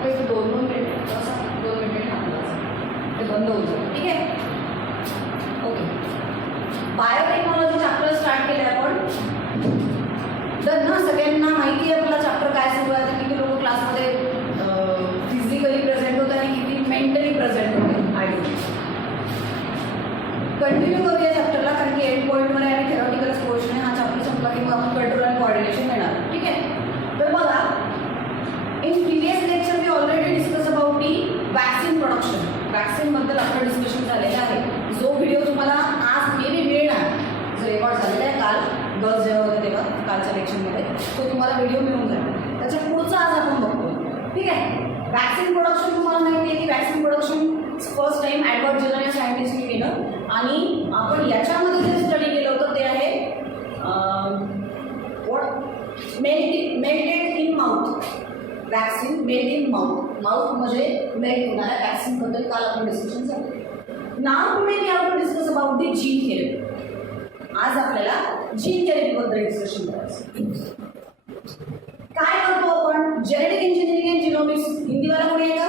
फक्त इथे 2-2 मिनिट असं 2 मिनिट थांबलं ते बंद होऊ जाईल. ठीक आहे. ओके. बायोटेक्नॉलॉजी चॅप्टर स्टार्ट केले आपण. तर ना सगळ्यांना माहिती आहे आपला चॅप्टर काय सुरू आहे. किती लोक क्लासमध्ये फिजिकली प्रेझेंट होते आणि किती मेंटली प्रेझेंट होते. आयडिया कंटिन्यू करूया चॅप्टरला, कारण की एंड पॉईंटवर आहे आणि थेरॉटिकल पोर्शन आहे. हा चॅप्टर संपला की मग आपण कंट्रोल अँड कोऑर्डिनेशन येणार. ठीक आहे. तर बघा, in previous lecture we already discuss about the vaccine production. वॅक्सिनबद्दल आपलं डिस्कशन झालेलं आहे. जो व्हिडिओ तुम्हाला आज मेबी मिळणार, जो रेकॉर्ड झालेला आहे काल गर्ल्स जेव्हा होते तेव्हा कालच्या लेक्चरमध्ये, तो तुम्हाला व्हिडिओ मिळून जाईल. त्याच्या पुढचा आज आपण बघतो. ठीक आहे. वॅक्सिन प्रोडक्शन तुम्हाला माहिती आहे की vaccine production first time Edward Jenner या सायंटिस्टने केलं आणि आपण याच्यामध्ये जे स्टडी केलं होतं ते आहे melted in mouth. Vaccine melt in mouth. माउथमध्ये मेल्ट होणाऱ्या वॅक्सिनबद्दल काल आपण डिस्कशन झालं. Now today we have to discuss about the gene therapy. आज आपल्याला जीन थेरपीबद्दल डिस्कशन करायचं. काय करतो आपण? Genetic engineering and genomics. हिंदीवाला कोणी आहे का?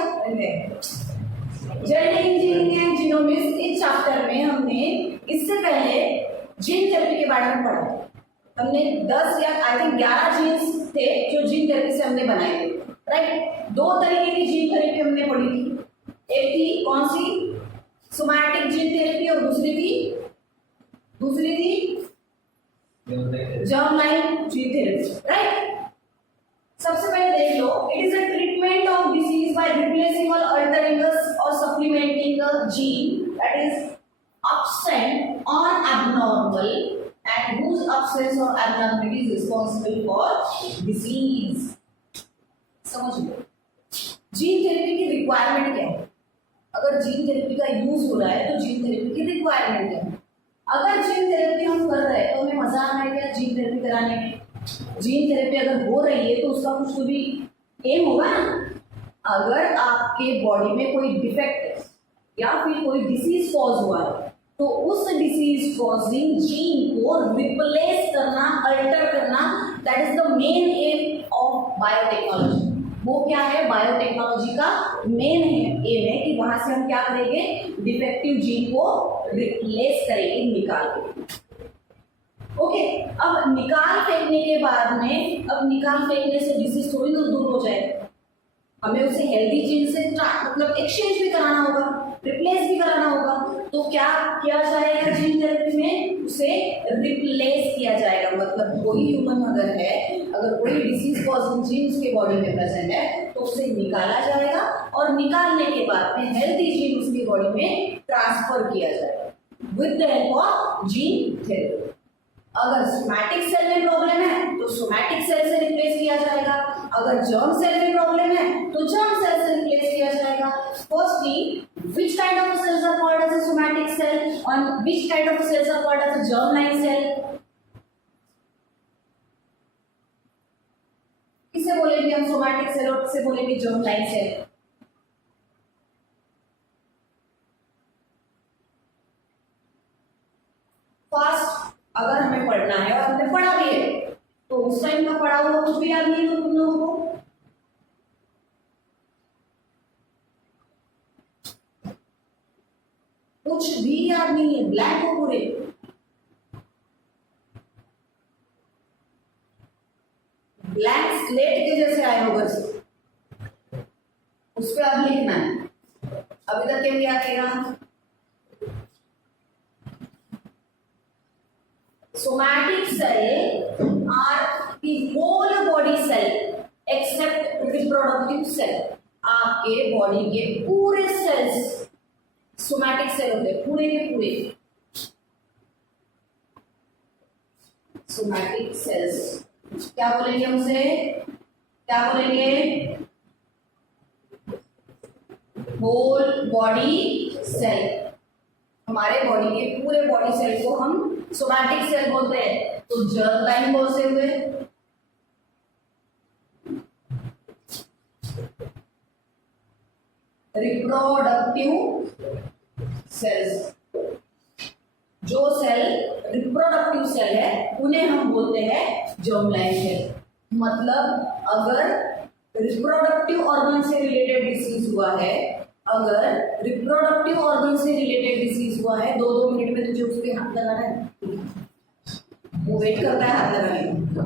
जेनेटिक इंजीनियरिंग एंड जीनोमिक्स इस चैप्टर में हमने इससे पहले जीन थेरेपी के बारे में पढ़ा. हमने 10 या आई थिंक 11 जीन्स थे जो जीन थेरेपी से हमने बनाए थे. राइट. 2 तरीके की जीन थेरेपी हमने पढ़ी थी. एक थी कौन सी? सोमैटिक जीन थेरेपी और दूसरी थी germ line gene therapy. Right. सबसे पहले देख लो, it is a treatment of disease by replacing or altering or supplementing a gene that is absent or abnormal and whose absence or abnormality is responsible for disease. समझ लो gene therapy की requirement क्या है. अगर gene therapy का use हो रहा है तो जीन थेरेपी की रिक्वायरमेंट क्या है. अगर जीन थेरेपी हम कर रहे हैं तो हमें मजा आ रहा है क्या जीन थेरेपी कराने में. जीन थेरेपी अगर हो रही है तो उसका कुछ तो भी एम होगा ना. अगर आपके बॉडी में कोई डिफेक्ट है या फिर कोई डिसीज कॉज हुआ है तो उस डिसीज कॉजिंग जीन को रिप्लेस करना, अल्टर करना, that is the main M of biotechnology. वो क्या है? बायोटेक्नोलॉजी का मेन एम है कि वहां से हम क्या करेंगे? डिफेक्टिव जीन को रिप्लेस करेंगे, निकाल के. ओके. अब निकाल फेंकने के बाद में, अब निकाल फेंकने से डिसीज थोड़ी तो दूर हो जाए. हमें उसे हेल्दी जीन से मतलब एक्सचेंज भी कराना होगा, रिप्लेस भी कराना होगा. तो क्या किया जाएगा जीन थेरेपी में? उसे रिप्लेस किया जाएगा. मतलब कोई ह्यूमन अगर है, अगर कोई डिसीज कॉजिंग जीन उसके बॉडी में प्रेजेंट है तो उसे निकाला जाएगा और निकालने के बाद में हेल्दी जीन उसकी बॉडी में ट्रांसफर किया जाएगा with the help of gene therapy. अगर सोमैटिक सेल में प्रॉब्लम है तो सोमैटिक सेल से रिप्लेस किया जाएगा. अगर जर्म सेल में प्रॉब्लम है तो जर्म सेल से रिप्लेस किया जाएगा. Firstly, which kind of cells are called as a somatic cell and which kind of cells are called as a germ-line cell? किसे बोलेंगे हम सोमैटिक सेल और किसे बोलेंगे जर्म-लाइन सेल? फर्स्ट, अगर हमें पढ़ना है और हमने पढ़ा भी है तो उस टाइम का पढ़ा हुआ कुछ भी याद नहीं है तो तुम लोगों को कुछ भी याद नहीं है. ब्लैंक हो पूरे. ब्लैंक स्लेट के जैसे आए हो बस, उस पर अब लिखना है. अभी तक क्या याद आएगा? somatic cell are the whole body cell except reproductive cell. आपके बॉडी के पूरे सेल्स सोमैटिक सेल होते हैं, पूरे के पूरे. सोमैटिक सेल्स क्या बोलेंगे हमसे? क्या बोलेंगे? Whole body cell. हमारे बॉडी के पूरे बॉडी सेल को हम सोमैटिक सेल बोलते हैं. तो जर्म लाइन कौन से हुए? Reproductive cells. जो सेल रिप्रोडक्टिव सेल है उन्हें हम बोलते हैं जर्म लाइन सेल. मतलब अगर रिप्रोडक्टिव ऑर्गन से रिलेटेड डिसीज हुआ है, अगर रिप्रोडक्टिव ऑर्गन से रिलेटेड डिसीज हुआ है, 2-2 मिनट में तुझे उस पर हाथ लगाना है, वो वेट करता है हाथ लगाने का,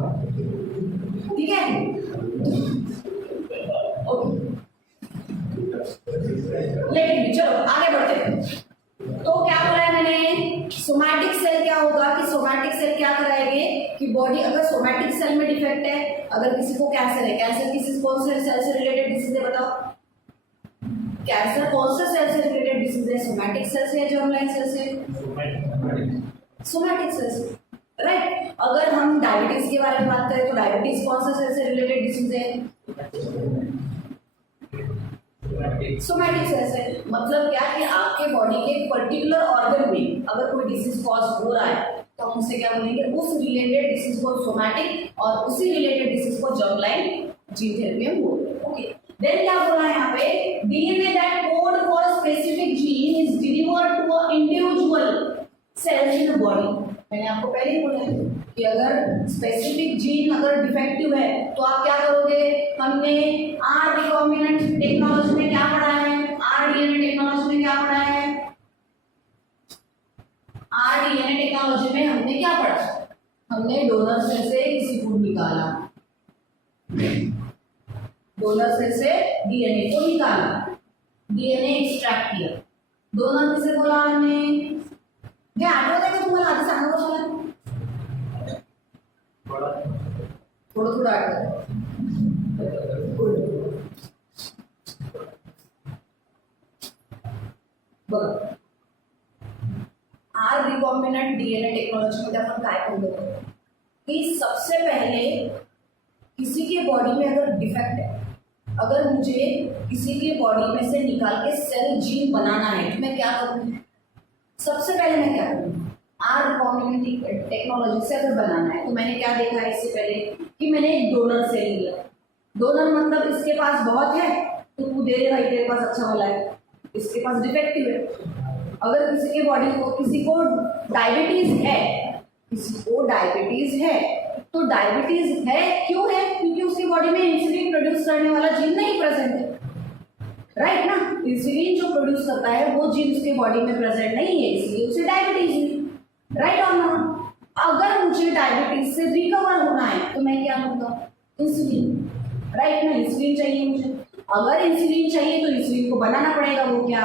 ठीक है? ओके, लेकिन चलो आगे बढ़ते हैं। तो क्या बोला है मैंने, सोमैटिक सेल क्या होगा कि सोमैटिक सेल क्या कराएंगे कि बॉडी, अगर सोमैटिक सेल में डिफेक्ट है, अगर किसी को कैंसर है, कैंसर किसी कौन से सेल से रिलेटेड डिसीज है बताओ, कैंसर कौन से सेल से रिलेटेड डिसीज है, सोमैटिक सेल से या जर्मलाइन सेल से, सोमैटिक सेल से, राइट? अगर हम डायबिटीज के बारे में बात करें तो डायबिटीज कौन सा सेल से रिलेटेड डिसीज है, सोमैटिक सेल से। मतलब क्या कि आपके बॉडी के पर्टिकुलर ऑर्गन में अगर कोई डिसीज कॉज हो रहा है तो हम उसे क्या बोलेंगे, उस रिलेटेड डिसीज को सोमैटिक और उसी रिलेटेड डिसीज को जर्मलाइन जीन थेरेपी हम बोलते हैं। ओके, देन क्या बोला है यहाँ पे, DNA that code for specific gene is delivered to a individual cells in the body. मैंने आपको पहले ही बोला है कि अगर स्पेसिफिक जीन अगर डिफेक्टिव है तो आप क्या करोगे, हमने आर रिकॉम्बिनेंट टेक्नोलॉजी में क्या पढ़ा है, आरडीएनए टेक्नोलॉजी में क्या पढ़ा है, आरडीएनए टेक्नोलॉजी में हमने क्या पढ़ा, हमने डोनर सेल से किसी को निकाला, डोनर सेल से डीएनए को निकाला, डीएनए एक्सट्रैक्ट किया, डोनर किसे बोला हमने, क्या आठवत आहे का तुम्हाला, आधी सांगा बघा मला, थोडं थोडं आठवत, गुड, बघा आर रिकॉम्बिनेंट डीएनए टेक्नोलॉजी मध्ये आपण काय करतो कि सबसे पहले किसी के बॉडी में अगर डिफेक्ट है, अगर मुझे किसी के बॉडी में से निकाल के सेल जीन बनाना है तो मैं क्या करूँ, सबसे पहले मैं क्या करूँ, आर रिकॉम्बिनेंट टेक्नोलॉजी से अगर बनाना है तो मैंने क्या देखा है इससे पहले कि मैंने एक डोनर सेल लिया, डोनर मतलब इसके पास बहुत है तो तू दे दे भाई, तेरे पास अच्छा वाला है, इसके पास डिफेक्टिव है। अगर किसी के बॉडी को, किसी को डायबिटीज है, किसी को डायबिटीज है तो डायबिटीज है क्यों है, क्योंकि उसकी बॉडी में इंसुलिन प्रोड्यूस करने वाला जीन नहीं प्रेजेंट है, राइट ना? इंसुलिन जो प्रोड्यूस करता है वो जीन उसके बॉडी में प्रेजेंट नहीं है, इसलिए उसे डायबिटीज है, राइट और नॉट? अगर मुझे डायबिटीज से रिकवर होना है तो मैं क्या लूंगा, इंसुलिन, राइट ना? इंसुलिन चाहिए मुझे, अगर इंसुलिन चाहिए तो इंसुलिन को बनाना पड़ेगा, वो क्या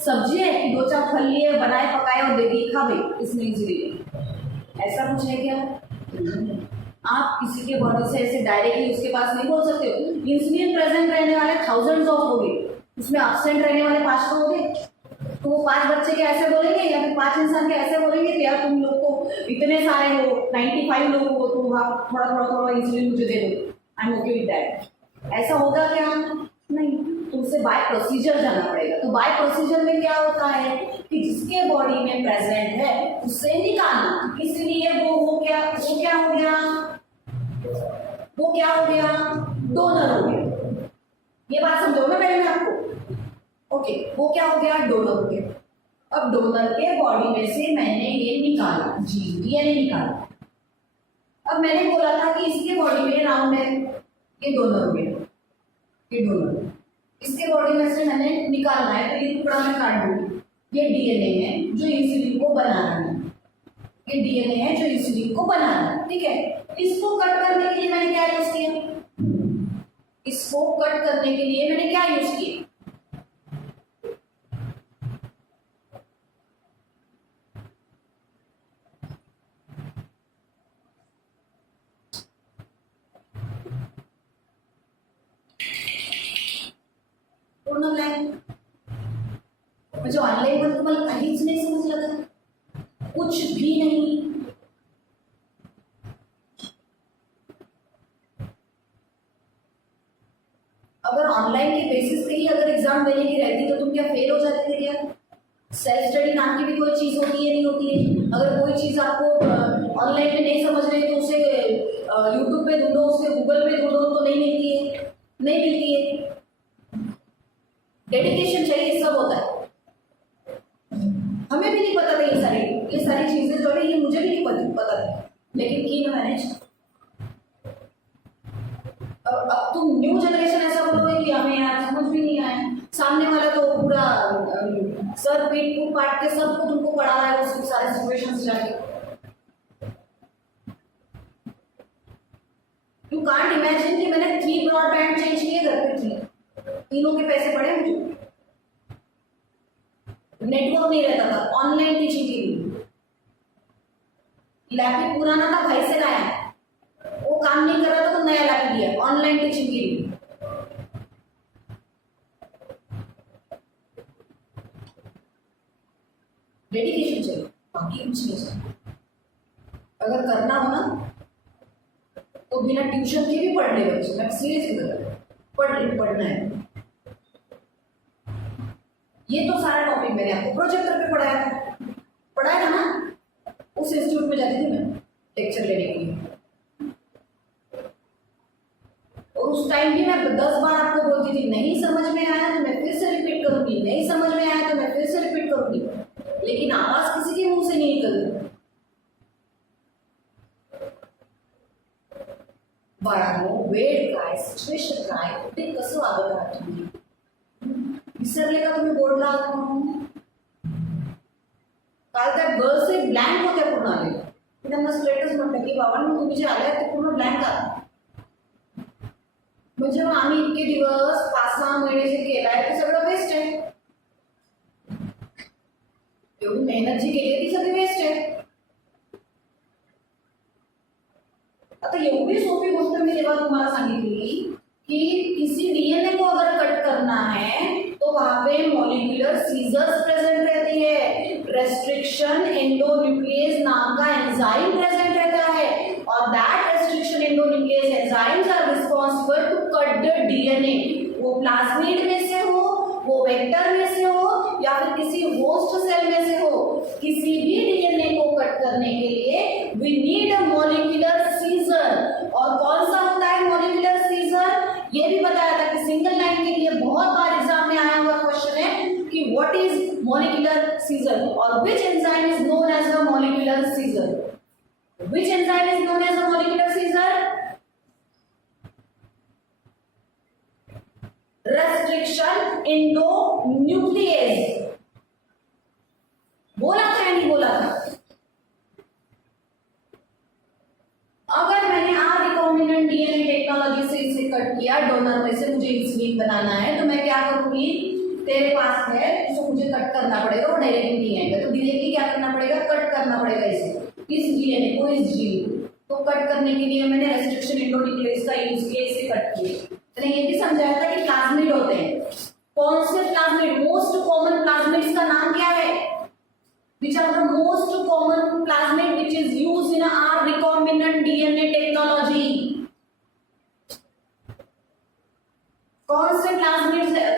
सब्जी है कि 2-4 फल लिए बनाए पकाए और दे दिए खा भाई इसमें इंसुलिन, ऐसा कुछ है क्या? आप किसी के बॉडी से ऐसे डायरेक्टली उसके पास नहीं बोल सकते हो, इंसुलिन प्रेजेंट रहने वाले थाउजेंड्स ऑफ हो गए, उसमें एब्सेंट रहने वाले 5 तो हो गए, तो वो 5 बच्चे के ऐसे बोलेंगे या फिर 5 इंसान के ऐसे बोलेंगे कि यार तुम लोग को इतने सारे हो, 95 लोग हो, तो आप थोड़ा थोड़ा थोड़ा इंसुलिन मुझे दे दो, I am okay with that, ऐसा होगा क्या? नहीं, तो उसे बाय प्रोसीजर जाना पड़ेगा। तो बाय प्रोसीजर में क्या होता है कि जिसके बॉडी में प्रेजेंट है उससे निकालना, इसलिए वो हो गया, वो क्या हो गया, वो क्या हो गया, डोनर हो गया। ये बात समझो ना पहले मैं आपको, ओके, वो क्या हो गया, डोनर हो गया। अब डोनर के बॉडी में से मैंने ये निकाला, जी डीएनए निकाला, अब मैंने बोला था कि इसके बॉडी में राउंड है, ये डोनर हो गया, ये डोनर, इसके बॉडी में से मैंने निकालना है तो ये टुकड़ा मैं काट दूंगी, ये डीएनए है जो इंसुलिन को बनाना है, ये डीएनए है जो इंसुलिन को बनाना है, ठीक है? इसको कट करने के लिए मैंने क्या यूज किया, इसको कट करने के लिए मैंने क्या यूज किया, पूर्ण ब्लैंक, म्हणजे ऑनलाईन मध्ये तुम्हाला काहीच नाही समजलं का, कुछ भी नहीं, अगर ऑनलाइन के बेसिस पे ही अगर एग्जाम देने की रहती तो तुम क्या फेल हो जाते थे क्या? सेल्फ स्टडी नाम की भी कोई चीज होती है, नहीं होती है? अगर कोई चीज आपको ऑनलाइन में नहीं समझ रहे तो उसे यूट्यूब पे ढूंढो, उसे गूगल पे ढूंढो तो नहीं मिलती है, नहीं मिलती है। डेडिकेशन चाहिए, सब होता है। हमें भी नहीं पता था ये सारी चीजें जो है, ये मुझे भी नहीं पता थी, लेकिन की ना मैनेज। अब तुम न्यू जनरेशन ऐसा बोलोगे कि हमें यार समझ भी नहीं आया, सामने वाला तो पूरा सर पीट को पाट के सबको तुमको पढ़ा रहा है उस सारे सिचुएशंस जाके। यू कांट इमेजिन कि मैंने 3 ब्रॉडबैंड चेंज किए घर पे, तीनों के पैसे पड़े मुझे, नेटवर्क नहीं रहता था, ऑनलाइन टीचिंग के लिए लैपटॉप पुराना था, भाई से लाया, वो काम नहीं कर रहा था तो नया लैपटॉप लिया ऑनलाइन टीचिंग के लिए। डेडिकेशन चाहिए, बाकी कुछ नहीं चाहिए। अगर करना हो ना तो बिना ट्यूशन के भी पढ़ ले बच्चे, मैं सीरियसली बता रहा हूं, पढ़ना है। ये तो सारा टॉपिक मैंने आपको प्रोजेक्टर पे पढ़ाया था ना, उस इंस्टीट्यूट में जाती थी मैं लेक्चर लेने के लिए, और उस टाइम भी मैं 10 बार आपको बोलती थी, नहीं समझ में आया तो मैं फिर से रिपीट करूंगी, नहीं समझ में आया तो मैं फिर से रिपीट करूंगी, लेकिन आवाज किसी के मुंह से नहीं निकलती। बाळांनो, वेळ काय, सिच्युएशन काय, ते कसं वागत आहात तुम्ही, विसरले का तुम्ही बोर्डला आहात म्हणून? काल त्या गर्ल्सचे ब्लँक होत्या पूर्ण आले, मी त्यांना स्ट्रेटच म्हटलं की बाबांनो तुम्ही जे आले ते पूर्ण ब्लँक आहात, म्हणजे मग आम्ही इतके दिवस 5-6 महिने जे केलाय ते सगळं वेस्ट आहे, एवढी मेहनत जी केली ती सगळी वेस्ट आहे। आता एवढी सोपी गोष्ट मी जेव्हा तुम्हाला सांगितली कि किसी डीएनए को अगर कट करना है तो वहां पे मॉलिक्यूलर सीजर्स प्रेजेंट रहती है, रेस्ट्रिक्शन एंडोन्यूक्लियस नाम का एंजाइम प्रेजेंट रहता है, और that restriction endonuclease enzymes are responsible to cut the DNA, वो प्लाज्मिड में से हो, वो वेक्टर में से हो, या फिर किसी होस्ट सेल में से हो, किसी भी डीएनए को कट करने के लिए we need a molecular scissor. और कौन सा होता है मॉलिक्यूलर सीजर, ये भी बताया था कि सिंगल लाइन के लिए बहुत बार एग्जाम में आया हुआ क्वेश्चन है कि व्हाट इज मॉलिक्यूलर सीजर, और which enzyme is known as a molecular scissor, which enzyme is known as a molecular scissor, restriction endonuclease. बोला था या नहीं बोला था? अगर मैंने आर रिकॉम्बिनेंट डीएनए टेक्नोलॉजी से इसे कट किया, डोनर में से मुझे इंसुलिन बनाना है, तो मैं क्या करूंगी, तेरे पास है उसको मुझे कट करना पड़ेगा, वो डायरेक्टली नहीं आएगा, तो डायरेक्टली क्या करना पड़ेगा, कट करना पड़ेगा इसे, इस डीएनए को, इस जीन को। तो कट करने के लिए मैंने रेस्ट्रिक्शन एंडोन्यूक्लियस का यूज किया, इसे कट किया। मैंने ये भी समझाया था कि प्लाज्मिड होते हैं, कौन से प्लाज्मिड, मोस्ट कॉमन प्लाज्मिड्स का नाम क्या है, which are the most common plasmid which is used in our recombinant DNA technology। कौन से प्लाज्मिड्स है,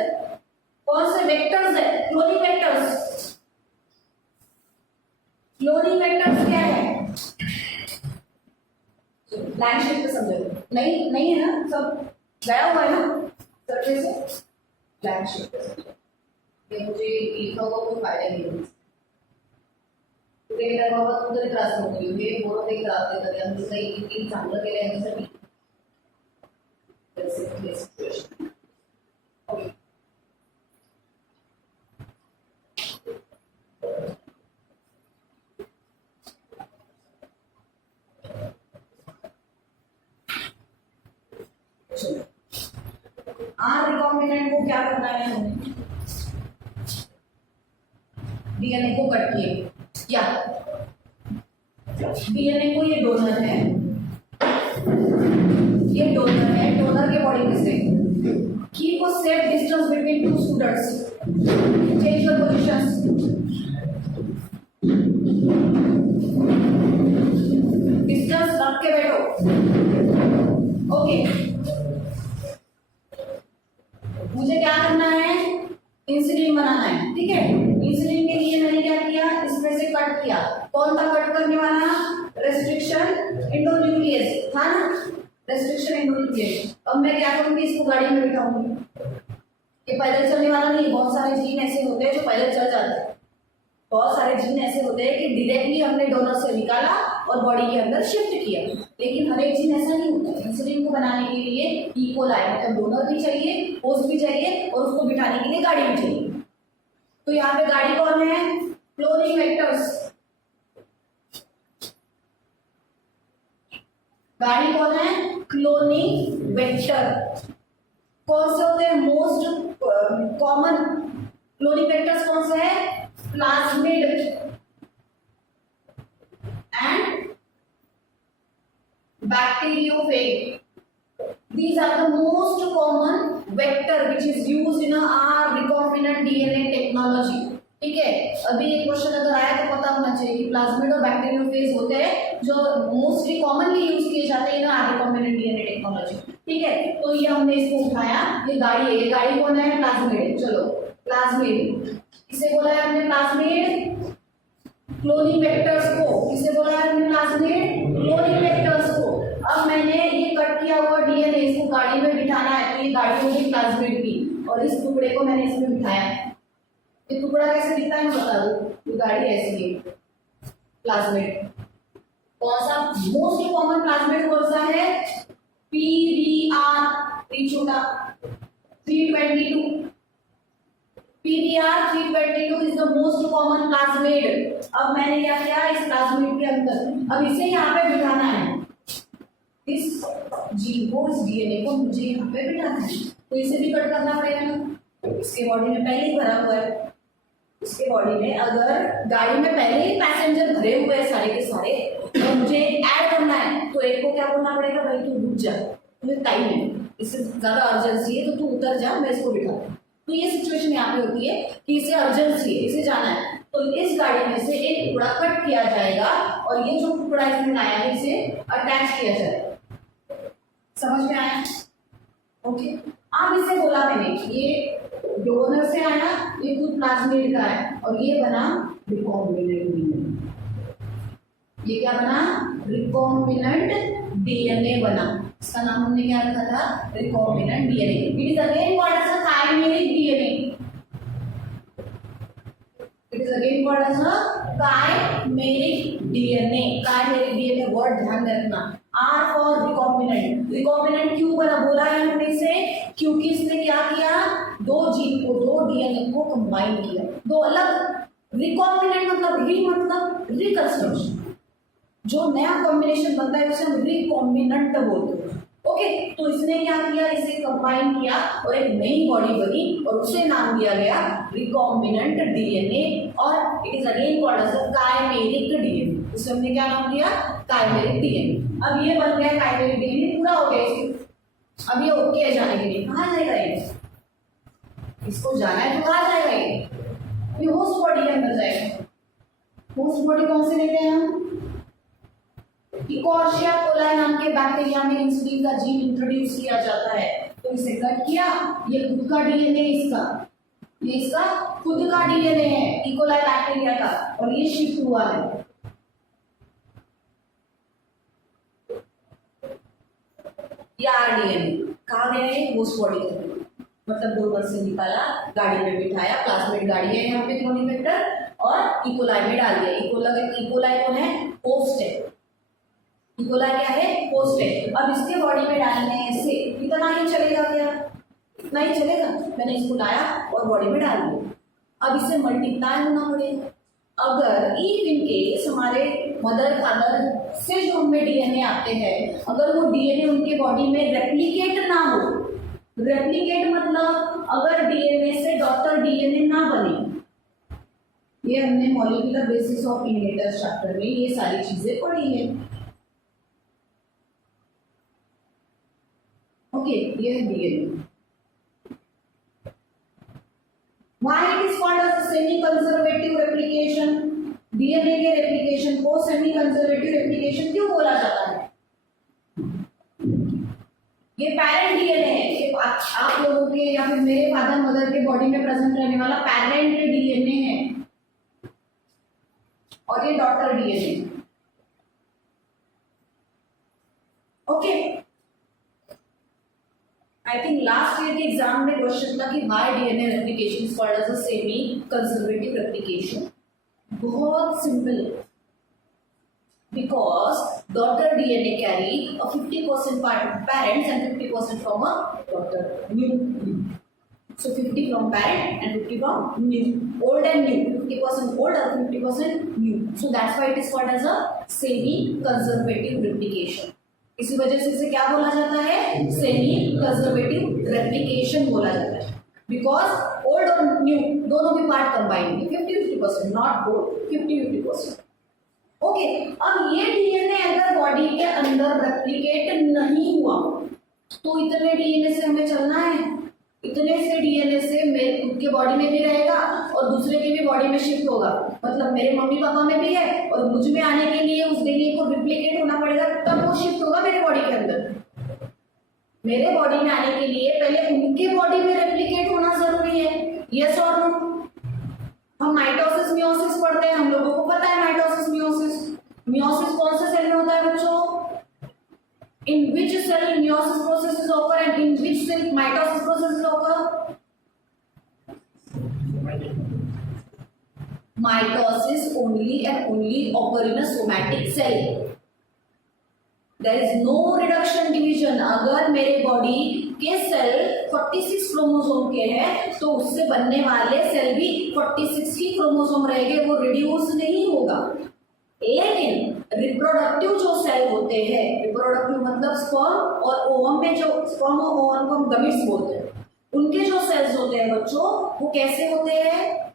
कौन से वेक्टर्स है, क्लोनिंग वेक्टर्स। क्लोनिंग वेक्टर्स क्या है, ब्लैंक शीट पे समझो, नहीं है ना, सब गया हुआ है ना सर्वे से, ब्लैंक शीट पे समझो, ये मुझे लिखा हुआ कोई फायदा नहीं है, ते बाबा तू तरी त्रास नको घेऊ, हे पोरं काही त्रास देतात, यांचं काही किती चांगलं केलं यांच्यासाठी। ओके, आर रिकॉम्बिनेंट को क्या करना है, हमने डीएनए को कट किए, या डीएनए को, ये डोनर है, ये डोनर है, डोनर के बॉडी में से keep a safe distance between two students, change the positions, distance रख के बैठो। ओके, मुझे क्या करना है, इंसुलिन बनाना है, ठीक है। इंसुलिन के लिए मैंने क्या किया, इसमें से कट किया, कौन था कट करने वाला, रेस्ट्रिक्शन एंडोन्यूक्लियस था ना, रेस्ट्रिक्शन एंडोन्यूक्लियस। अब मैं क्या करूंगी, इसको गाड़ी में बिठाऊंगी, ये पैदल चलने वाला नहीं, बहुत सारे जीन ऐसे होते हैं जो पैदल चल जाते हैं, बहुत सारे जीन ऐसे होते हैं कि डायरेक्टली हमने डोनर से निकाला और बॉडी के अंदर शिफ्ट किया, लेकिन हर एक जीन ऐसा नहीं होता है। इंसुलिन को बनाने के लिए ई कोलाई मतलब डोनर भी चाहिए, होस्ट भी चाहिए और उसको बिठाने के लिए गाड़ी भी चाहिए। तो यहाँ पे गाड़ी कौन है? Cloning vectors. गाड़ी कौन है? Cloning vector. कौन से होते हैं? मोस्ट कॉमन क्लोनिंग वेक्टर्स कौन से है? Plasmid and bacteriophage. These are the most common vector which is used in our recombinant DNA technology. ठीक है, अभी ये क्वेश्चन अगर आया तो पता होना चाहिए कि प्लाज्मिड और बैक्टीरियोफेज होते हैं जो मोस्टली कॉमनली यूज किए जाते हैं ना रिकॉम्बिनेंट डीएनए टेक्नोलॉजी। ठीक है, तो ये हमने इसको उठाया, ये गाड़ी है, ये गाड़ी कौन है? प्लाज्मिड। चलो प्लाज्मिड, इसे बोला है हमने प्लाज्मिड क्लोनिंग वेक्टर्स को, किसे बोला है हमने? प्लाज्मिड क्लोनिंग वेक्टर्स को। अब मैंने ये कट किया हुआ डीएनए इसको गाड़ी में बिठाना है, तो ये गाड़ी होगी प्लाज्मिड की और इस टुकड़े को मैंने इसमें बिठाया। ये टुकड़ा कैसे दिखता है मैं बता दूं, ये गाड़ी ऐसी है प्लाज्मिड। कौन सा मोस्ट कॉमन प्लाज्मिड कौन सा है? पीबीआर, टी छोटा 322, PBR 322 is the most common plasmid. अब मैंने क्या किया इस प्लाज्मिड के अंदर, अब इसे यहाँ पे बिठाना है, इस जीन को, इस डीएनए को मुझे यहाँ पे बिठाना है, तो इसे भी कट करना पड़ेगा ना। इसके बॉडी में पहले ही भरा हुआ है, इसके बॉडी में अगर गाड़ी में पहले ही पैसेंजर भरे हुए हैं सारे के सारे, तो मुझे ऐड करना है, तो एक को क्या बोलना पड़ेगा? भाई तू रुक जा, मुझे टाइम है, इससे ज्यादा अर्जेंसी है तो तू उतर जा, मैं इसको बिठा दूं। तो ये सिचुएशन यहाँ पे होती है कि इसे अर्जेंसी है, इसे जाना है, तो इस गाड़ी में से एक टुकड़ा कट किया जाएगा और ये जो टुकड़ा इसमें आया है इसे अटैच किया जाएगा। समझ में आया? ओके, अब इसे बोला मैंने ये डोनर से आया, ये खुद प्लाज्मिड का है और ये बना रिकॉम्बिनेंट डीएनए। ये क्या बना? रिकॉम्बिनेंट डीएनए बना। इसका नाम हमने क्या रखा था? Recombinant DNA. It is again called as a chimeric DNA. It is again called as a chimeric DNA. Chimeric DNA word ध्यान रखना। Are for recombinant. रिकॉम्बिनेंट क्यों बना बोला है हमने इसे? क्योंकि इसने क्या किया? दो जीन को, दो डीएनए को कंबाइन किया, दो अलग। रिकॉम्बिनेंट मतलब री मतलब रिकंस्ट्रक्शन, जो नया कॉम्बिनेशन बनता है उसे हम रिकॉम्बिनेंट बोलते हैं। ओके, तो इसने क्या किया? इसे कंबाइन किया और एक नई बॉडी बनी और उसे नाम दिया गया रिकॉम्बिनेंट डीएनए और it is again called as chimeric DNA. उसे हमने क्या नाम दिया? Chimeric DNA. अब ये बन गया काइमेरिक डीएनए, पूरा हो गया इसे। अब ये ओके है जाने के लिए, कहाँ जाएगा ये? इसको जाना है तो कहाँ जाएगा ये होस्ट बॉडी के अंदर जाएगा। होस्ट बॉडी कौन से लेते हैं हम? इकोर्शिया कोलाई नाम के बैक्टीरिया में इंसुलिन का जीन इंट्रोड्यूस किया जाता है, तो इसे कट किया, ये खुद का डीएनए इसका, ये इसका खुद का डीएनए है इकोलाई बैक्टीरिया का, और ये शिफ्ट हुआ है। ये आरडीएनए कहाँ गया है? होस्ट बॉडी के अंदर, मतलब डोनर से निकाला, गाड़ी में बिठाया, प्लाज्मिड गाड़ी है यहाँ पे क्लोनिंग वेक्टर, और इकोलाई में डाल दिया। इकोलाई कौन है? होस्ट है। इकोलाई क्या है? होस्ट है। अब इसके बॉडी में डालने से इतना ही चलेगा क्या? इतना ही चलेगा। मैंने इसको लाया और बॉडी में डाल दिया। अब इसे मल्टीप्लाई होना पड़ेगा। अगर इन केस हमारे मदर फादर से जो हमें डीएनए आते हैं, अगर वो डीएनए उनके बॉडी में रेप्लिकेट ना हो, रेप्लिकेट मतलब अगर डीएनए से डॉटर डीएनए ना बने, ये हमने molecular basis of inheritance chapter में ये सारी चीजें पढ़ी है। ओके, ये है DNA. Why it is called as a semi-conservative replication? DNA के रेप्लिकेशन को सेमी कंजर्वेटिव रेप्लिकेशन क्यों बोला जाता है? ये पेरेंट डीएनए है, ये आप लोगों के या फिर मेरे फादर मदर के बॉडी में प्रेजेंट रहने वाला पेरेंट डीएनए है, और ये daughter DNA. Okay, I think last year के एग्जाम में क्वेश्चन था कि why DNA replication is called as a semi conservative replication. बहुत सिंपल है। because daughter DNA carry a 50% part parents and 50% from a daughter new. So 50 from parent and 50 from new, old and new, 50% old or 50% new. So that's why it is called as a semi-conservative replication. इसी वजह से इसे क्या बोला जाता है? Semi-conservative replication बोला जाता है. बिकॉज ओल्ड और न्यू दोनों भी पार्ट कंबाइंड है, 50-50%, नॉट बोथ, 50-50%. ओके, अब ये डीएनए अगर बॉडी के अंदर रेप्लिकेट नहीं हुआ तो इतने डीएनए से हमें चलना है, इतने से डीएनए से मेरे खुद के बॉडी में भी रहेगा और दूसरे की भी बॉडी में शिफ्ट होगा. मतलब मेरे मम्मी पापा में भी है और मुझ में आने के लिए उस डीएनए को रिप्लिकेट होना पड़ेगा, तब वो शिफ्ट होगा मेरे बॉडी के अंदर. मेरे बॉडी में आने के लिए पहले उनके बॉडी में रेप्लिकेट होना जरूरी है. यस और नो? हम माइटोसिस मियोसिस पढ़ते हैं, हम लोगों को पता है माइटोसिस मियोसिस. मियोसिस कौन से सेल में होता है बच्चों? In which cell meiosis process is occur and in which cell mitosis process is occur? Mitosis only and only occur in a somatic cell. There is no reduction division. अगर मेरे body के cell 46 chromosome के हैं तो उससे बनने वाले cell भी 46 ही क्रोमोसोम रहेंगे, वो रिड्यूस नहीं होगा. लेकिन रिप्रोडक्टिव जो सेल होते हैं, रिप्रोडक्टिव मतलब स्पर्म और ओवम में जो स्पर्म और ओवम को हम गमीट्स बोलते हैं, उनके जो सेल्स होते हैं बच्चों वो कैसे होते हैं?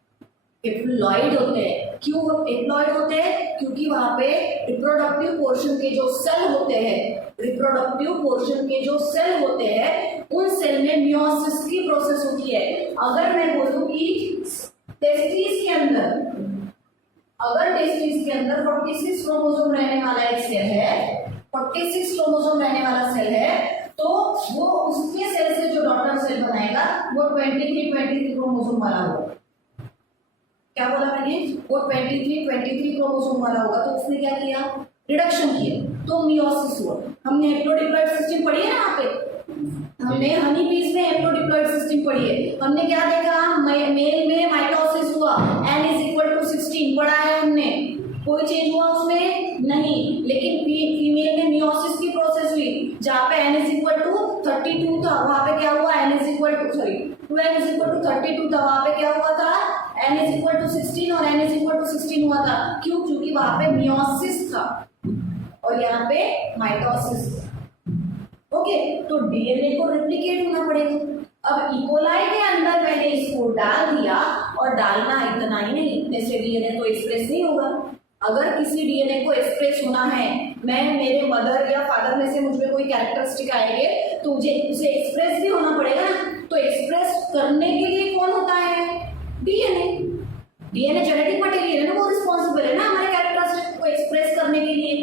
एप्लॉइड होते हैं. क्यों एप्लॉइड होते हैं? क्योंकि वहां पे रिप्रोडक्टिव पोर्शन के जो सेल होते हैं, रिप्रोडक्टिव पोर्शन के जो सेल होते हैं उन सेल में मियोसिस की प्रोसेस होती है. अगर मैं बोलूं कि टेस्टिस के अंदर, अगर टेस्टिस के अंदर 46 क्रोमोसोम रहने वाला एक सेल है, 46 क्रोमोसोम रहने वाला सेल है, तो वो उसके सेल से जो डॉटर सेल बनाएगा वो 23 क्रोमोसोम वाला होगा. क्या बोला मैंने? वो 23 क्रोमोसोम वाला होगा. तो उसने क्या किया? रिडक्शन किया, तो मियोसिस हुआ. हमने हेप्लोडिप्लॉइड सिस्टम पढ़ी है ना यहाँ पे, हमने हनी बीज में हेप्लोडिप्लॉइड सिस्टम पढ़ी है. हमने क्या देखा? मेल में माइटोसिस हुआ, n=16 पढ़ा है हमने. कोई चेंज हुआ उसमें? नहीं. लेकिन फीमेल में मियोसिस की प्रोसेस हुई जहाँ पे n=32 था, वहां पे क्या हुआ? n=2n=32 था, वहां पे क्या हुआ था? n=16 और n=16 हुआ था. क्यों? क्योंकि वहां पे मियोसिस था और यहाँ पे माइटोसिस. ओके, तो डीएनए को रेप्लिकेट होना पड़ेगा. अब इकोलाई के अंदर मैंने इसको डाल दिया, और डालना इतना ही नहीं, इतने से डीएनए तो एक्सप्रेस नहीं होगा. अगर किसी डीएनए को एक्सप्रेस होना है, मैं मेरे मदर या फादर में से मुझ में कोई कैरेक्टरिस्टिक आएंगे तो मुझे उसे एक्सप्रेस भी होना पड़ेगा ना. तो एक्सप्रेस करने के लिए कौन होता है? डीएनए. डीएनए जेनेटिक मटेरियल है ना, वो रिस्पॉन्सिबल है ना हमारे कैरेक्टरिस्टिक को एक्सप्रेस करने के लिए,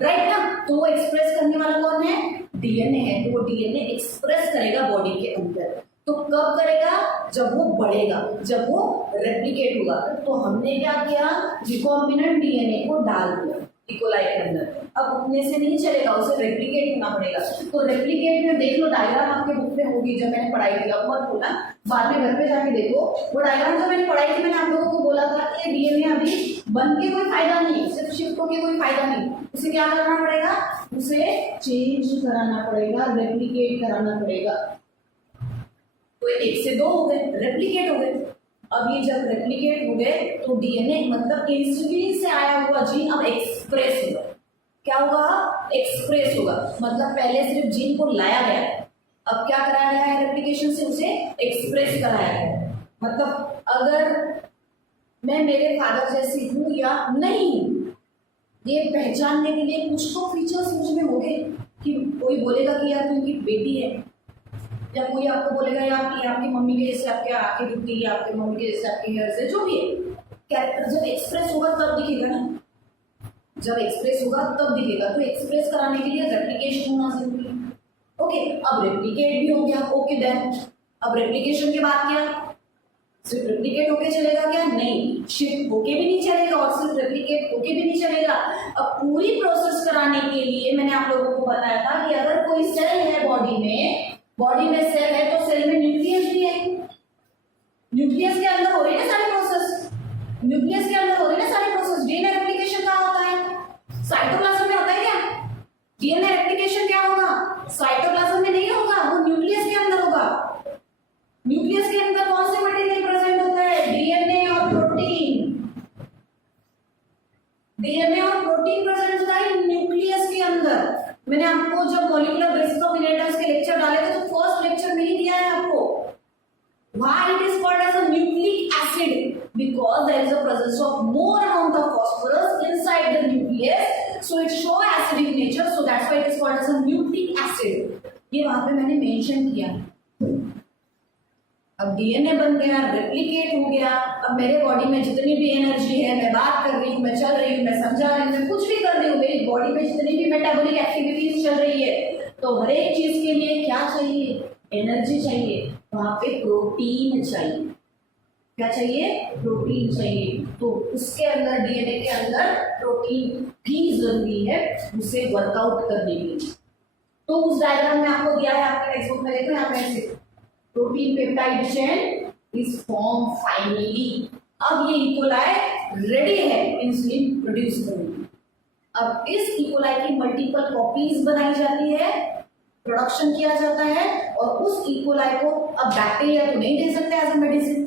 राइट ना. तो वो एक्सप्रेस करने वाला कौन है? डीएनए है. तो वो डीएनए एक्सप्रेस करेगा बॉडी के अंदर. तो कब करेगा? जब वो बढ़ेगा, जब वो रेप्लिकेट होगा. तो हमने क्या किया? रिकॉम्बिनेंट डीएनए को डाल दिया इकोलाई के अंदर. अब उतने से नहीं चलेगा, उसे रेप्लिकेट होना पड़ेगा. तो रेप्लिकेट में देख लो, डायग्राम आपके बुक में होगी जब मैंने पढ़ाई किया, मत बोला, बाद में घर पे जाके देखो. वो डायग्राम जो मैंने पढ़ाई थी, मैंने आप लोगों को बोला था कि डीएनए अभी बन के कोई फायदा नहीं, सिर्फ शिफ्ट होके कोई फायदा नहीं. उसे क्या करना पड़ेगा? उसे चेंज कराना पड़ेगा, रेप्लिकेट कराना पड़ेगा. तो 1 से 2 हो गए, रेप्लिकेट हो गए. अब ये जब रेप्लिकेट हो गए तो डीएनए मतलब इंसुलिन से आया हुआ जीन अब एक्सप्रेस होगा. क्या होगा? एक्सप्रेस होगा. मतलब पहले सिर्फ जीन को लाया गया, अब क्या कराया गया है? रेप्लिकेशन से उसे एक्सप्रेस कराया गया. मतलब अगर मैं मेरे फादर जैसी हूँ या नहीं, ये पहचानने के लिए कुछ तो फीचर्स मुझ में होंगे. कि कोई बोलेगा कि यार तुम की बेटी है, या कोई आपको बोलेगा यार कि आपकी मम्मी के जैसे आपके आंखें दिखती है, आपकी मम्मी के जैसे आपके हेयर से, जो भी है. कैरेक्टर जब एक्सप्रेस होगा तब दिखेगा ना, जब एक्सप्रेस होगा तब दिखेगा. तो एक्सप्रेस कराने के लिए रेप्लिकेशन होना जरूरी है. ओके, अब रेप्लिकेट भी हो गया. ओके देन, अब रेप्लिकेशन के बाद क्या? सिर्फ रेप्लिकेट होके चलेगा क्या? नहीं, शिफ्ट होके भी नहीं चलेगा और सिर्फ रेप्लिकेट होके भी नहीं चलेगा. अब पूरी प्रोसेस कराने के लिए मैंने आप लोगों को बताया था कि अगर कोई सेल है बॉडी में सेल है तो सेल में न्यूक्लियस भी है. न्यूक्लियस के अंदर हो रही है सारी प्रोसेस, न्यूक्लियस के अंदर हो रही है सारी प्रोसेस. डीएनए रेप्लिकेशन कहाँ होता है? डीएनए रेप्लिकेशन क्या होगा, साइटोप्लाज्म में नहीं होगा, वो न्यूक्लियस के अंदर होगा। न्यूक्लियस के अंदर कौन से मटेरियल प्रेजेंट होता है, डीएनए और प्रोटीन। डीएनए और प्रोटीन प्रेजेंट होता है न्यूक्लियस के अंदर। मैंने आपको जब मॉलिक्यूलर बेसिस ऑफ इनहेरिटेंस के लेक्चर डाले थे तो फर्स्ट लेक्चर में ही दिया है आपको। Why it is called as a nucleic acid? Because there is a presence of more amount of phosphorus inside the nucleus, so it show acidic nature. So that's why it is called as a nucleic acid. ये वहां पे मैंने mention किया। अब DNA बन गया, replicate हो गया। अब मेरे बॉडी में जितनी भी एनर्जी है, मैं बात कर रही हूँ, मैं चल रही हूँ, मैं समझा रही हूँ, मैं कुछ भी कर रही हूँ, मेरी बॉडी में जितनी भी मेटाबॉलिक एक्टिविटीज चल रही है, तो हर एक चीज के लिए क्या चाहिए, एनर्जी चाहिए। वहां पे प्रोटीन चाहिए। क्या चाहिए, प्रोटीन चाहिए। तो उसके अंदर डीएनए के अंदर प्रोटीन भी जरूरी है उसे वर्कआउट करने के लिए। तो उस डायग्राम में आपको दिया है, आपके टेक्स्ट बुक में देखो, यहाँ पे ऐसे protein peptide chain is form finally. अब ये इकोलाई रेडी है इंसुलिन प्रोड्यूस करने की। अब इस इकोलाई की मल्टीपल कॉपीज बनाई जाती है, प्रोडक्शन किया जाता है, और उस इकोलाई को अब बैक्टीरिया को नहीं दे सकते एज अ मेडिसिन,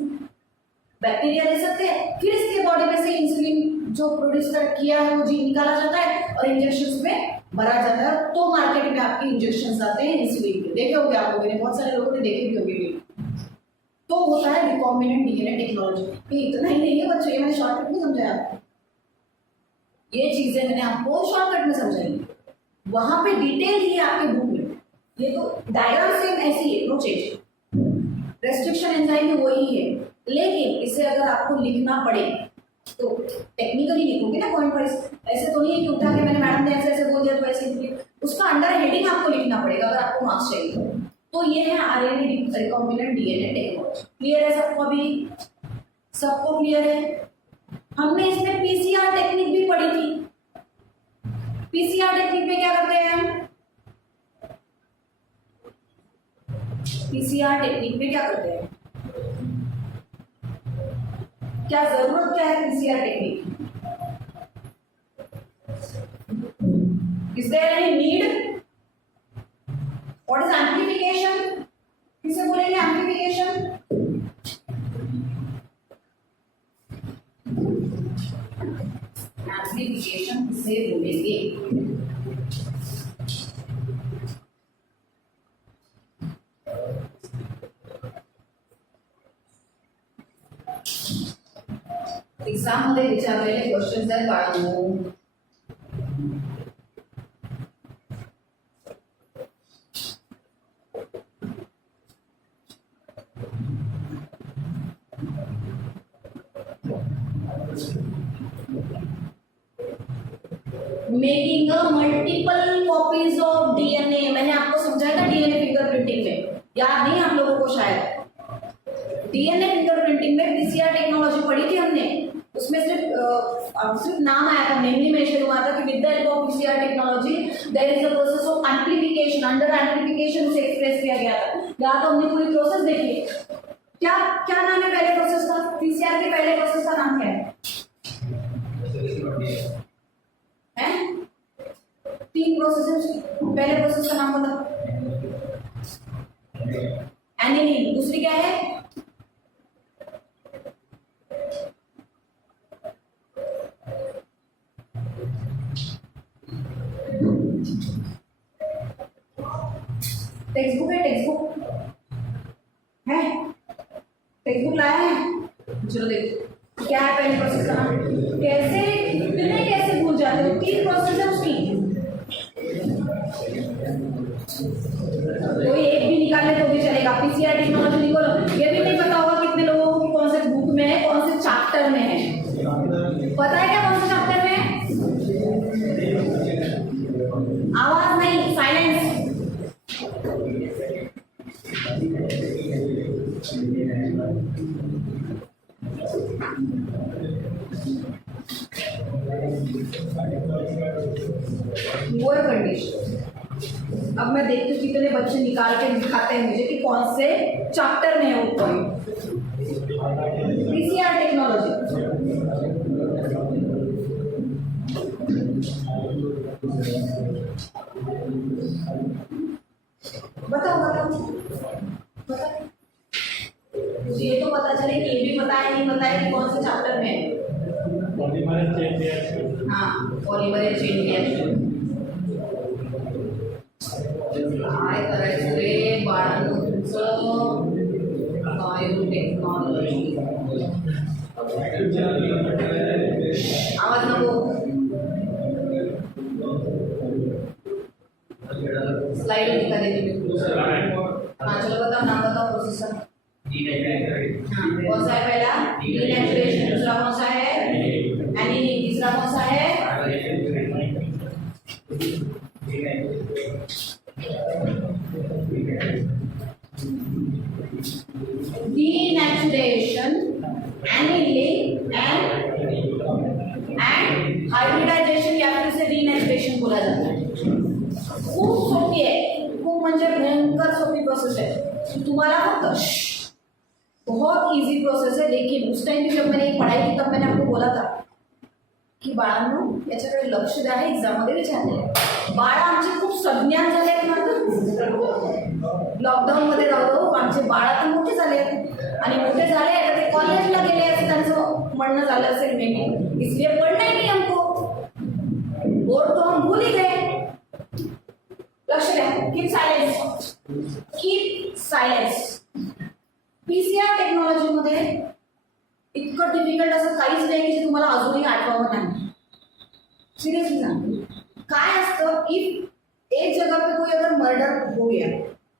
बैक्टीरिया दे सकते हैं। फिर इसके बॉडी में से इंसुलिन जो प्रोड्यूस किया है वो जीन निकाला जाता है और इंजेक्शन में भरा जाता है। तो मार्केट में आपके इंजेक्शन आते हैं इंसुलिन के, देखे होंगे आप लोगों ने, बहुत सारे लोगों ने देखे भी होंगे। तो होता है रिकॉम्बिनेंट डीएनए टेक्नोलॉजी। इतना ही नहीं है बच्चों, ये मैंने शॉर्टकट में समझाया आपको, ये चीजें मैंने आपको शॉर्टकट में समझाई, वहां पे डिटेल ही है आपके बुक में। ये तो डायग्राम सेम ऐसी है, नो चेंज। रेस्ट्रिक्शन एंजाइम में वही है, लेकिन इसे अगर आपको लिखना पड़े तो टेक्निकली लिखोगे ना पॉइंट वाइज। ऐसे तो नहीं है कि उठा के मैंने मैडम ने ऐसे ऐसे बोल दिया तो ऐसे लिखिए, उसका अंडर हेडिंग आपको लिखना पड़ेगा अगर आपको मार्क्स चाहिए। तो ये है RNA recombinant DNA technology. Clear है सबको? अभी सबको क्लियर है? हमने इसमें पीसीआर टेक्निक भी पढ़ी थी। पीसीआर टेक्निक में क्या करते हैं हम? पीसीआर टेक्निक में क्या करते हैं? क्या जरूरत क्या है PCR technique? Is there any need? What is amplification? किसे बोलेंगे एम्प्लीफिकेशन? एम्प्लीफिकेशन किसे बोलेंगे? एग्जाम मध्ये विचारलेले क्वेश्चन्स आहेत बाळांनो। Making a multiple copies of DNA, मैंने आपको समझाया था डीएनए फिंगरप्रिंटिंग में, याद नहीं आप लोगों को शायद? डीएनए फिंगरप्रिंटिंग में पीसीआर टेक्नोलॉजी पढ़ी थी हमने, उसमें सिर्फ नाम आया था, मेनली मेंशन हुआ था कि with the help of PCR technology there is a process of amplification, under amplification उसे एक्सप्रेस किया गया था। यहाँ तो हमने पूरी प्रोसेस देखी। क्या क्या नाम है पहले प्रोसेस का? पीसीआर के पहले प्रोसेस का नाम क्या है? तीन प्रोसेस, पहले प्रोसेस का नाम बता। एनिलीन, दूसरी क्या है? टेक्स्ट बुक है, टेक्स्ट बुक है, टेक्स्ट बुक लाया है? चलो देखो क्या है पहले प्रोसेस का नाम। कैसे तुम्हें कैसे भूल जाते हो? तीन प्रोसेस है उसकी, कोई एक भी निकाले तो भी चलेगा। पीसीआर टेक्नोलॉजी निकालो, ये भी नहीं पता होगा कितने लोगों को कौन से बुक में है, कौन से चैप्टर में है। पता है क्या कौन से चैप्टर में है? आवाज नहीं, साइलेंस। वो कंडीशन। अब मैं देखती हूँ कितने बच्चे निकाल के दिखाते हैं मुझे कि कौन से चैप्टर में है वो पॉइंट। पीसीआर टेक्नोलॉजी बताओ बताओ बताओ, ये तो पता चले कि ये भी पता है नहीं पता है कि कौन से चैप्टर में है। Polymerase chain reaction. हाँ, पॉलीमरेज चेन रिएक्शन काय करायचं रे बाळांनो तुमचं बायोटेक्नॉलॉजी। आवाज नको, स्लाइड दिखा देती। हाँ चलो बताओ, नाम बताओ प्रोसेसर। हाँ कौन सा है पहला? डीनेचुरेशन। दूसरा कौन सा है? एनीलिंग। तीसरा कौन सा है? डीनेचुरेशन, एनीलिंग एंड हाइब्रिडाइजेशन या फिर इसे डीनेचुरेशन बोला जाता है। खूप सोपी है, खूप म्हणजे भयंकर सोपी प्रोसेस है। तुम्हारा फक्त बहुत इजी प्रोसेस है। देखिए उस टाइम भी जब मैंने ये पढ़ाई की तब मैंने आपको बोला था की बाळांनो याच्याकडे लक्ष द्या, एक्झाममध्ये विचारले। बाळ आमचे खूप संज्ञान झाले आहेत ना, लॉकडाऊनमध्ये राहतो आमचे बाळ आता मोठे झाले आणि मोठे झाले तर ते कॉलेजला गेले असं त्यांचं म्हणणं झालं असेल मे बी, इसलिए पढ़ना ही नहीं हमको, बोर्ड तो हम भूल ही गए। लक्ष द्या, keep silence, keep silence. PCR technology मध्ये इतकं डिफिकल्ट असं काहीच नाही की जे तुम्हाला अजूनही आठवावं नाही। सीरियसली सांगते, काय असतं इफ एक जगह पे कोई अगर मर्डर हो गया,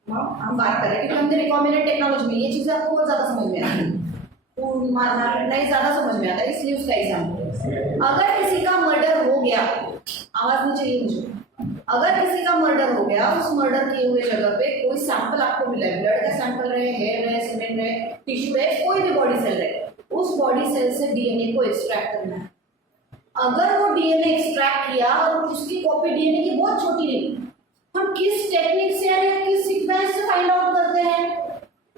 हम बात करें क्योंकि हमने रिकॉम्बिनेंट टेक्नोलॉजी में ये चीजें आपको बहुत ज्यादा समझ में आती है, खून मारना नहीं ज्यादा समझ में आता है, इसलिए उसका एग्जाम्पल। अगर किसी का मर्डर हो गया, आवाज नहीं चाहिए मुझे, अगर किसी का मर्डर हो गया, उस मर्डर किए हुए जगह पे कोई सैंपल आपको मिला है, ब्लड का सैंपल रहे, हेयर रहे, सीमेंट रहे, टिश्यू रहे, कोई भी बॉडी सेल रहे, उस बॉडी सेल से डीएनए को एक्सट्रैक्ट करना है। अगर वो डीएनए एक्सट्रैक्ट किया और उसकी कॉपी डीएनए की बहुत छोटी रही, हम किस टेक्निक से या किस सीक्वेंस से फाइंड आउट करते हैं?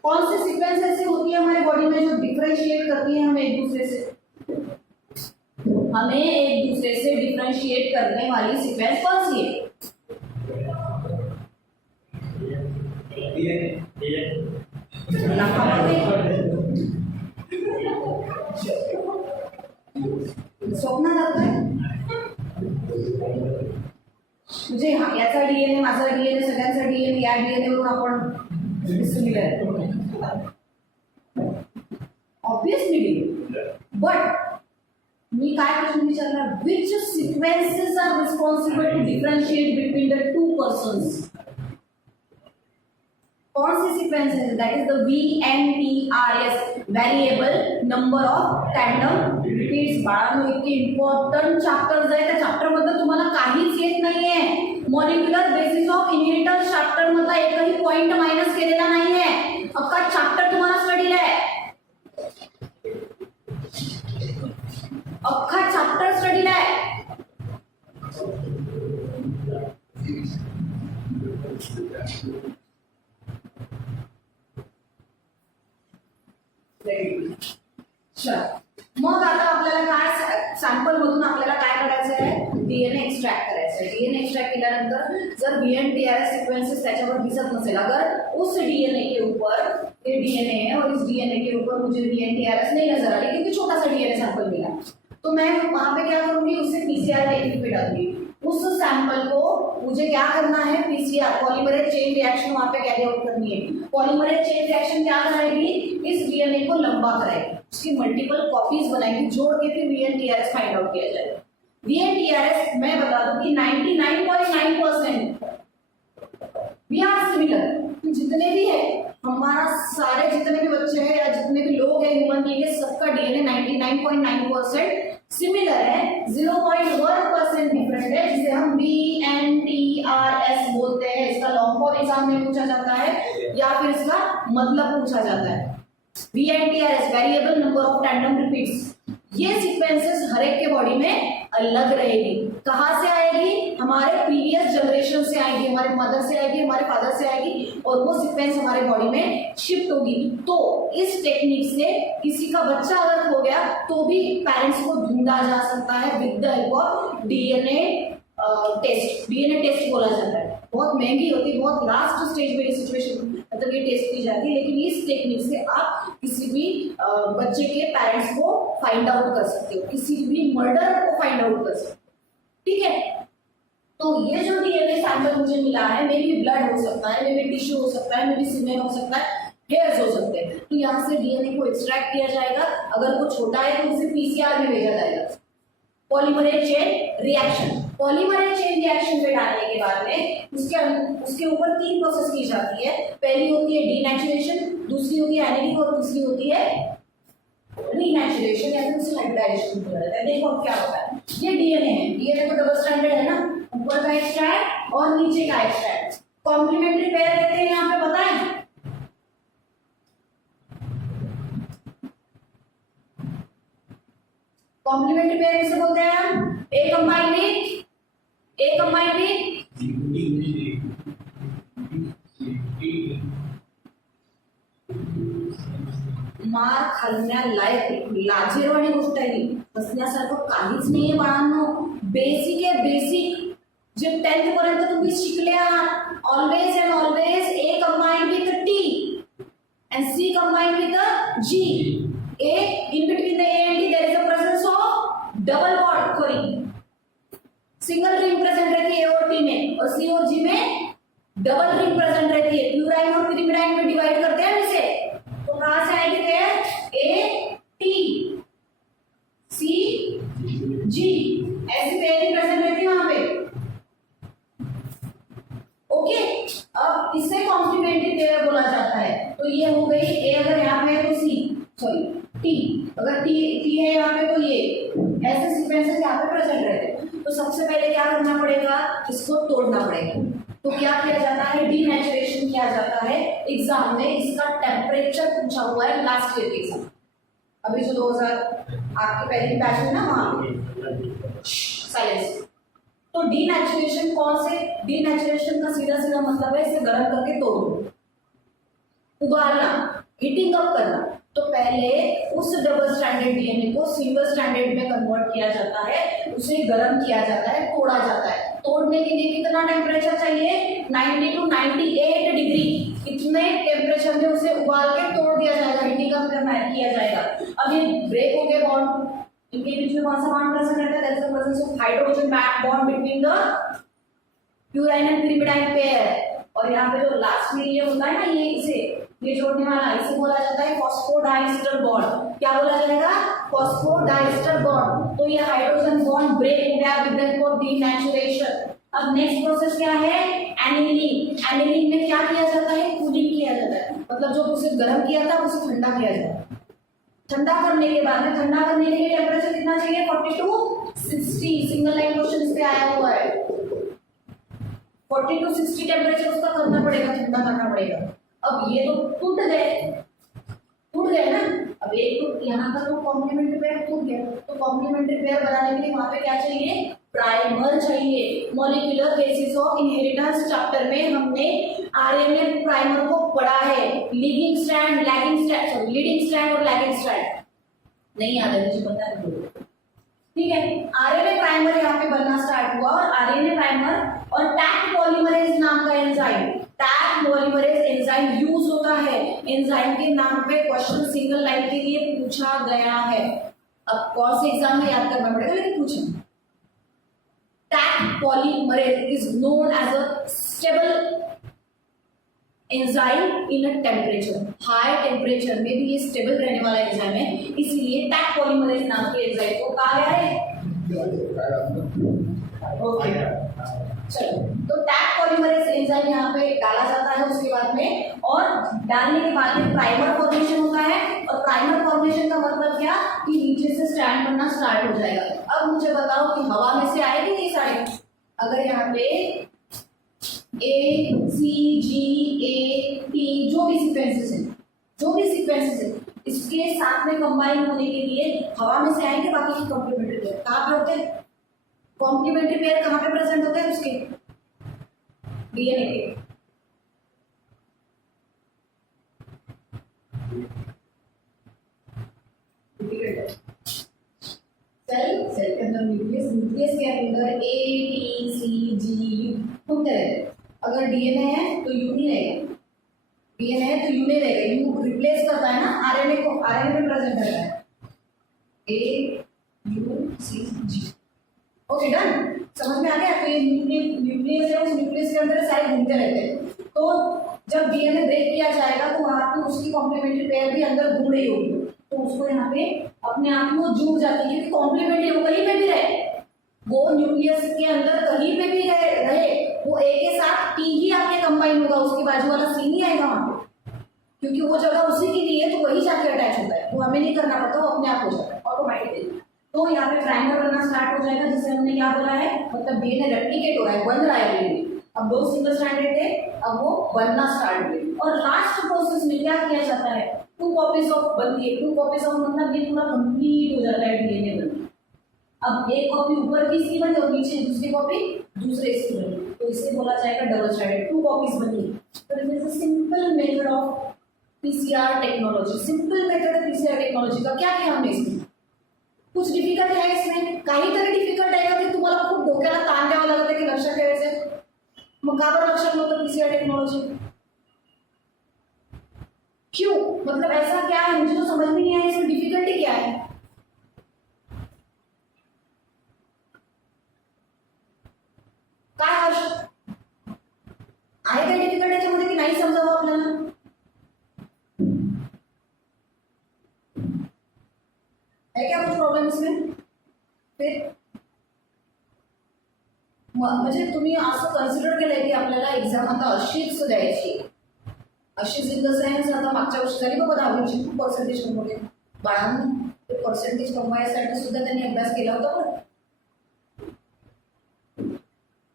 कौन सी सीक्वेंस ऐसी होती है हमारी बॉडी में जो डिफरेंशिएट करती है हमें एक दूसरे से? हमें एक दूसरे से डिफरेंशिएट करने वाली सीक्वेंस कौन सी है? स्वप्न जात आहे म्हणजे हा याचा डीएनए, माझा डीएनए, सगळ्यांचा डीएनए, या डीएनए वरून आपण सिमिलर ऑब्वियसली, बट मी काय प्रश्न विचारला, which sequences are responsible to differentiate between the two persons? कौन सी सीक्वेंस है? That is the VNTRS, variable number of tandem repeats. बाळांनो इतके इम्पॉर्टंट चॅप्टर्स आहेत, त्या चॅप्टर बद्दल तुम्हाला काहीच येत नाहीये। Molecular basis of inheritance chapter मधला एकही पॉइंट मायनस केलेला नाहीये, अख्खा चॅप्टर तुम्हाला स्टडीला आहे, अख्खा चॅप्टर स्टडीला आहे। मग आता आपल्याला काय सॅम्पल मधून आपल्याला काय करायचं आहे? डीएनए एक्सट्रॅक्ट करायचं आहे। डीएनए एक्सट्रॅक्ट केल्यानंतर जर VNTRS सीक्वेंसेस त्याच्यावर दिसत नसेल, अगर उस डीएनए के ऊपर, ये डीएनए है और इस डीएनए के ऊपर मुझे VNTRS नहीं नजर आ रही क्योंकि छोटा सा डीएनए सैंपल मिला, तो मैं वहां पे क्या करूंगी, उसे पीसीआर टेक्निक पे डालूंगी। उस सैंपल को मुझे क्या करना है? पीसीआर, पॉलीमरेज चेन रिएक्शन वहां पे कैरी आउट करनी है। पॉलीमरेज चेन रिएक्शन क्या कराएगी? इस डीएनए को लंबा कराएगी, उसकी मल्टीपल कॉपीज बनाएगी, जोड़ के फिर VNTRS फाइंड आउट किया जाएगा। VNTRS मैं बता दूं कि 99.9% वी आर सिमिलर। जितने भी है हमारा, सारे जितने भी बच्चे हैं या जितने भी लोग हैं ह्यूमन बीइंग है, सबका डीएनए 99.9% सिमिलर है, 0.1% डिफरेंट है, जिसे हम VNTRS बोलते हैं। इसका लॉन्ग फॉर्म एग्जाम में पूछा जाता है या फिर इसका मतलब पूछा जाता है। VNTRS, variable number of tandem repeats. ये सीक्वेंसेस हर एक के बॉडी में अलग रहेगी। कहां से आएगी? हमारे प्रीवियस जनरेशन से आएगी, हमारे मदर से आएगी, हमारे फादर से आएगी, और वो सीक्वेंस हमारे बॉडी में शिफ्ट होगी। तो इस टेक्निक से किसी का बच्चा अगर हो गया तो भी पेरेंट्स को ढूंढा जा सकता है with the help of DNA test. DNA test बोला जाता है। बहुत महंगी होती है, बहुत लास्ट स्टेज में ये सिचुएशन मतलब ये टेस्ट की जाती है, लेकिन इस टेक्निक से आप किसी भी बच्चे के पेरेंट्स को फाइंड आउट कर सकते हो, किसी भी मर्डर को फाइंड आउट कर सकते हो, ठीक है। तो ये जो डीएनए सैंपल मुझे मिला है, मे बी ब्लड हो सकता है, मे बी टिश्यू हो सकता है, मे बी सीमेन हो सकता है, हेयर्स हो सकते हैं, तो यहाँ से डीएनए को एक्सट्रैक्ट किया जाएगा। अगर वो छोटा है तो उसे पीसीआर में भेजा जाएगा, polymerase chain reaction. Polymerase chain reaction पे डालने के बाद में उसके ऊपर 3 प्रोसेस की जाती है। पहली होती है डीनेचुरेशन, दूसरी होती है एनिलिंग और तीसरी होती है रीनेचुरेशन या फिर उसे हाइब्रिडाइजेशन बोला जाता है। देखो अब क्या होता है, ये डीएनए है, डीएनए तो डबल स्ट्रैंडेड है ना, ऊपर का एक स्ट्रैंड और नीचे का एक स्ट्रैंड, कॉम्प्लीमेंट्री पेयर कहते हैं यहाँ पे, पता है? कॉम्प्लीमेंट्री पेयर किसे बोलते हैं हम? ए कंबाइंड विद मार खाण्यालायक लाजिरवाणी गोष्ट आहे ही, हसण्यासारखं काहीच नाहीये बाळांनो। बेसिक आहे बेसिक, जे 10th पर्यंत तुम्ही शिकले आहात। Always and always a combined with T and C combined with the G. A in between the A and T there is a presence of double bond, sorry single ring present रहती है A और T में, और C और G में double ring present रहती है। प्यूराइन और पिरिमिडाइन में डिवाइड करते हैं इसे, तो कहां से आएगी pair? A T C G, ऐसी पेयर प्रेजेंट रहती है वहां पे, ओके। अब इसे कॉम्प्लीमेंट्री पेयर बोला जाता है। तो ये हो गई ए, अगर यहाँ पे है तो सी, सॉरी टी, अगर टी है यहाँ पे तो ये, ऐसे सीक्वेंसेस यहाँ पे प्रेजेंट रहते हैं। तो सबसे पहले क्या करना पड़ेगा, इसको तोड़ना पड़ेगा। तो क्या किया जाता है? डीनेचुरेशन किया जाता है। एग्जाम में इसका टेम्परेचर पूछा हुआ है, लास्ट ईयर के एग्जाम, अभी जो 2000 आपके पहले बैच में ना, वहां साइलेंस। तो डीनेचुरेशन कौन से? डीनेचुरेशन का सीधा सीधा मतलब है इसे गर्म करके तोड़ो, उबालना, हीटिंग अप करना। तो पहले उस डबल स्टैंडर्ड डीएनए को सिंगल स्टैंडर्ड में कन्वर्ट किया जाता है, उसे गर्म किया जाता है, तोड़ा जाता है। तोड़ने के लिए कितना टेम्परेचर चाहिए? 90 to 98 डिग्री। इतने टेम्परेचर में उसे उबाल के तोड़ दिया जाएगा, हीटिंग अप करना किया जाएगा। अब ये ब्रेक हो गया बॉन्ड, इनके बीच में कौन सा बॉन्ड प्रेजेंट रहता है? That is the presence of hydrogen bond between the purine and pyrimidine pair. और यहाँ पे जो लास्ट में ये होता है ना, ये जोड़ने वाला, इसे बोला जाता है फॉस्फोडाइस्टर बॉन्ड। क्या बोला जाएगा? Phosphodiester bond. तो ये हाइड्रोजन बॉन्ड ब्रेक हो गया with the help of denaturation. अब नेक्स्ट प्रोसेस क्या है? एनिलिंग। एनिलिंग में क्या किया जाता है? कूलिंग किया जाता है, मतलब जो उसे गर्म किया था उसे ठंडा किया जाता है। ठंडा करने के बाद में, ठंडा करने के लिए टेम्परेचर कितना चाहिए? 40 to 60। सिंगल लाइन क्वेश्चन इस पे आया हुआ है, 40 to 60 टेम्परेचर उसका करना पड़ेगा, ठंडा करना पड़ेगा। अब ये तो टूट गए ना। अब एक तो यहाँ का तो कॉम्प्लीमेंट्री पेयर टूट गया, तो कॉम्प्लीमेंट्री पेयर बनाने के लिए वहां पे क्या चाहिए? प्राइमर चाहिए। Molecular basis of inheritance chapter में हमने आरएनए प्राइमर को पढ़ा है। Leading strand, lagging strand, sorry leading strand और लैगिंग स्ट्रैंड नहीं याद है मुझे, पता है, ठीक है। आरएनए प्राइमर यहाँ पे बनना स्टार्ट हुआ, और आरएनए प्राइमर और टैग पॉलीमरेज नाम का enzyme, tag polymerase enzyme use होता है। एंजाइम के नाम पे क्वेश्चन सिंगल लाइन के लिए पूछा गया है। अब कौन से एग्जाम में याद करना पड़ेगा, लेकिन पूछें। Taq polymerase is known as a stable enzyme in a temperature. High temperature में भी ये स्टेबल रहने वाला एंजाइम है, इसीलिए टैग पॉलीमरेज नाम के एंजाइम को कहा गया है। ओके, चलो, तो टैग पॉलीमरेज एंजाइम यहाँ पे डाला जाता है उसके बाद में, और डालने के बाद में प्राइमर फॉर्मेशन होता है। और प्राइमर फॉर्मेशन का मतलब क्या? कि नीचे से स्ट्रैंड बनना स्टार्ट हो जाएगा। अब मुझे बताओ कि हवा में से आएगी ये सारे? अगर यहाँ पे ए सी जी ए टी जो भी सीक्वेंसेस है इसके साथ में कंबाइन होने के लिए हवा में से आएंगे बाकी की कॉम्प्लीमेंट्री पेयर। कहाँ पे होते हैं कॉम्प्लीमेंट्री पेयर? कहाँ पे प्रेजेंट होते हैं? उसके डीएनए के सेल के अंदर न्यूक्लियस के अंदर ए टी सी जी होते हैं। अगर डीएनए है तो यू नहीं रहेगा, डीएनए है तो यू नहीं रहेगा, यू रिप्लेस करता है ना आरएनए को, आरएनए में प्रेजेंट रहता है A U C G. Okay done, समझ में आ गया। तो ये न्यूक्लियस है, उस न्यूक्लियस के अंदर सारे घूमते रहते हैं। तो जब डीएनए ब्रेक किया जाएगा तो वहाँ पे उसकी कॉम्प्लीमेंट्री पेयर भी अंदर घूम रही होगी, तो उसको यहाँ पे अपने आप में वो जुड़ जाती है, क्योंकि कॉम्प्लीमेंट्री वो कहीं पे भी रहे, वो न्यूक्लियस के अंदर कहीं पे भी रहे वो ए के साथ टी ही आके कंबाइन होगा, उसके बाजू वाला सी नहीं आएगा वहाँ पे, क्योंकि वो जगह उसी की लिए है, तो वही जाके अटैच होता है, वो हमें नहीं करना पड़ता, वो अपने आप हो जाता है ऑटोमेटिकली। तो यहाँ पे ट्रायंगल बनना स्टार्ट हो जाएगा, जिसे हमने क्या बोला है, मतलब डीएनए रेप्लिकेट हो रहा है, बन रहा है डीएनए। अब 2 सिंगल स्ट्रैंडेड थे, अब वो बनना स्टार्ट हुए, और लास्ट प्रोसेस में क्या किया जाता है, 2 कॉपीज ऑफ बनती है। 2 कॉपीज ऑफ मतलब ये पूरा कंप्लीट हो जाता है डीएनए बन। अब एक कॉपी ऊपर की इसकी बनी और नीचे दूसरी कॉपी दूसरे इसकी बनी, तो इसे बोला जाएगा डबल स्ट्रैंडेड, 2 कॉपीज बनी। तो it is a simple method of PCR technology. Simple method है पीसीआर टेक्नोलॉजी का। क्या किया हमने इसमें, कुछ डिफिकल्ट है इसमें, काहीतरी डिफिकल्ट आहे का, की तुम्हाला खूप डोक्याला ताण द्यावा लागत आहे की लक्षात ठेवायचं, मग का बरं लक्षात नव्हतं पीसीआर टेक्नोलॉजी, क्यों, मतलब ऐसा क्या है, मुझे तो समझ में नहीं आया इसमें डिफिकल्टी क्या है। काय हर्ष आहे काय डिफिकल्ट याच्यामध्ये की नाही समजावं आपल्याला, है क्या कुछ प्रॉब्लम इसमें फिर, म्हणजे तुम्ही असं कन्सिडर केलंय की आपल्याला एक्झाम आता अशीच द्यायची, अशीच इन द सेन्स आता मागच्या वर्षी झाली बघा 10वीची खूप पर्सेंटेज कमवले बाळांनी, ते पर्सेंटेज कमवायसाठी सुद्धा त्यांनी अभ्यास केला होता बरं।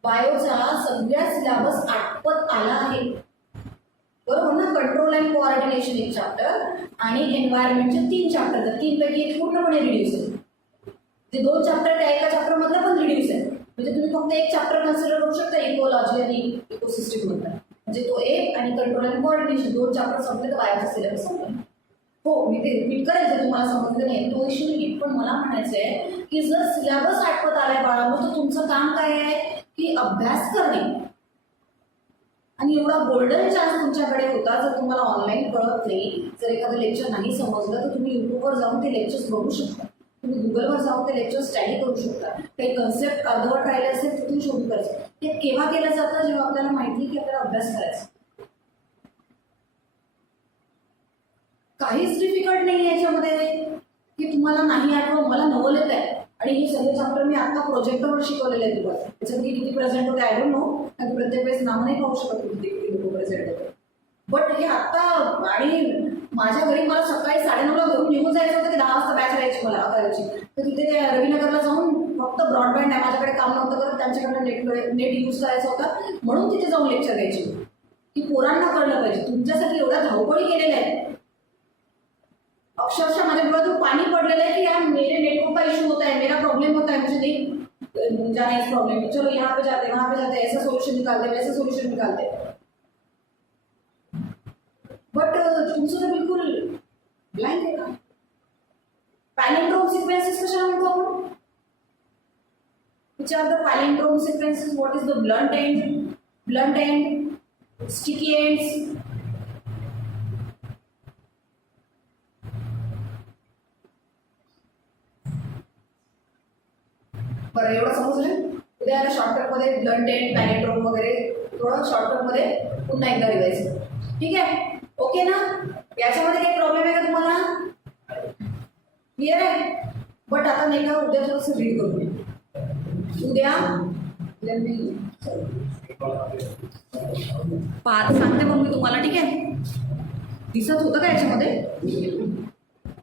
बायोचा सगळ्या सिलेबस आटपत आला आहे बरोबर ना, कंट्रोल अँड कोऑर्डिनेशन 1 चॅप्टर आणि एन्व्हायरमेंटचे 3 चॅप्टर, 3 पैकी एक पूर्णपणे रिड्यूस आहे, जे 2 चॅप्टर त्या एका चॅप्टर मधला पण रिड्यूस आहे, म्हणजे तुम्ही फक्त एक चॅप्टर कन्सिडर करू शकता इकोलॉजी आणि इकोसिस्टम मधला, म्हणजे तो एक आणि कंट्रोल अँड कोऑर्डिनेशन 2 चॅप्टर संपले तर बायोचा सिलेबस संपला। हो मी ते रिपीट करेल जर तुम्हाला समजलं नाही तो इश्यू नाही, पण मला म्हणायचं आहे की जर सिलेबस आठवत आलाय बाळांनो तर तुमचं काम काय आहे की अभ्यास करणे, आणि एवढा गोल्डन चान्स तुमच्याकडे होता, जर तुम्हाला ऑनलाईन कळत नाही, जर एखादं लेक्चर नाही समजलं तर तुम्ही युट्यूबवर जाऊन ते लेक्चर्स बघू शकता, तुम्ही गुगलवर जाऊन ते लेक्चर स्टडी करू शकता, काही कन्सेप्ट अर्धवट राहिले असेल तर तुम्ही शोधू करायचं। ते केव्हा केलं जातं, जेव्हा आपल्याला माहिती की आपल्याला अभ्यास करायचा, काहीच डिफिकल्ट नाही याच्यामध्ये की तुम्हाला नाही आठवत, मला नवल येत आहे आणि हे सगळे चॅप्टर मी आता प्रोजेक्टवर शिकवलेले आहेत तुम्हाला, त्याच्यामध्ये किती प्रेझेंट होते आय डोंट नो, कारण प्रत्येक वेळेस नाव नाही पाहू शकत किती लोक प्रेझेंट होते, बट हे आता, आणि माझ्या घरी मला सकाळी 9:30ला घरून निघून जायचं होतं की 10 वाजता बॅच राहायची मला करायची, तर तिथे ते रविनगरला जाऊन फक्त ब्रॉडबँड आहे, माझ्याकडे काम नव्हतं करत, त्यांच्याकडे नेट यूज करायचा होता, म्हणून तिथे जाऊन लेक्चर द्यायची की पोरांना कळलं पाहिजे, तुमच्यासाठी एवढ्या धावपळी केलेल्या आहेत, अक्षरशः माझ्या डोळ्यातून पाणी पडलेलं है कि यार मेरे नेटवर्क का इशू होता है, मेरा प्रॉब्लम होता है, मुझे नहीं जाना इस प्रॉब्लम में, चलो यहाँ पे जाते हैं वहाँ पे जाते हैं, ऐसा सोल्यूशन निकालते हैं वैसा सोल्यूशन निकालते हैं, बट तुमचं तर बिल्कुल ब्लँक आहे का। पॅलिंड्रोम सिक्वेन्सेस कशाला म्हणतो आपण, which are the palindrome sequences, what is the blunt end sticky ends, बरं एवढं समजलं, उद्या शॉर्टकटमध्ये ब्लंट एंड पॅलिंड्रोम वगैरे थोडं शॉर्टकटमध्ये पुन्हा एकदा रिवाइज, ठीक आहे ओके ना, याच्यामध्ये काही प्रॉब्लेम आहे का तुम्हाला, क्लिअर आहे, बट आता नाही का उद्या थोडंसं रीड करू, उद्या सांगते मग मी तुम्हाला, ठीक आहे, दिसत होतं का याच्यामध्ये